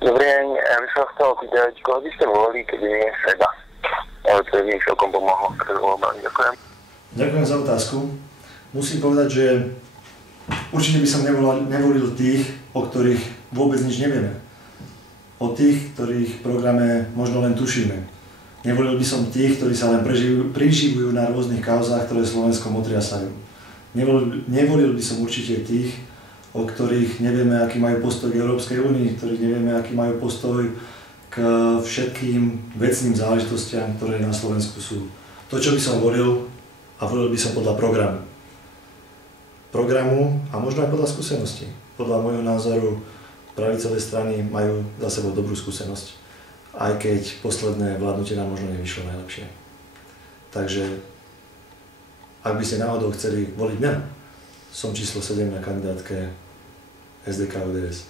Dobrý deň, ja by som chcel opýtať, koho by ste volili, keby nie seba? Ale to by mi celkom pomohlo pred voľbami. Ďakujem. Ďakujem za otázku. Musím povedať, že určite by som nevolil tých, o ktorých vôbec nič nevieme. O tých, ktorých v programe možno len tušíme. Nevolil by som tých, ktorí sa len priživujú na rôznych kauzách, ktoré Slovenskom otriasajú. Nevolil by som určite tých, o ktorých nevieme, aký majú postoj k Európskej únii, ktorých nevieme, aký majú postoj k všetkým vecným záležitostiam, ktoré na Slovensku sú. To, čo by som volil, a volil by som podľa programu a možno aj podľa skúseností. Podľa môjho názoru pravicové strany majú za sebou dobrú skúsenosť, aj keď posledné vládnutie nám možno nevyšlo najlepšie. Takže, ak by ste náhodou chceli voliť mňa, som číslo 7 na kandidátke SDK ODS.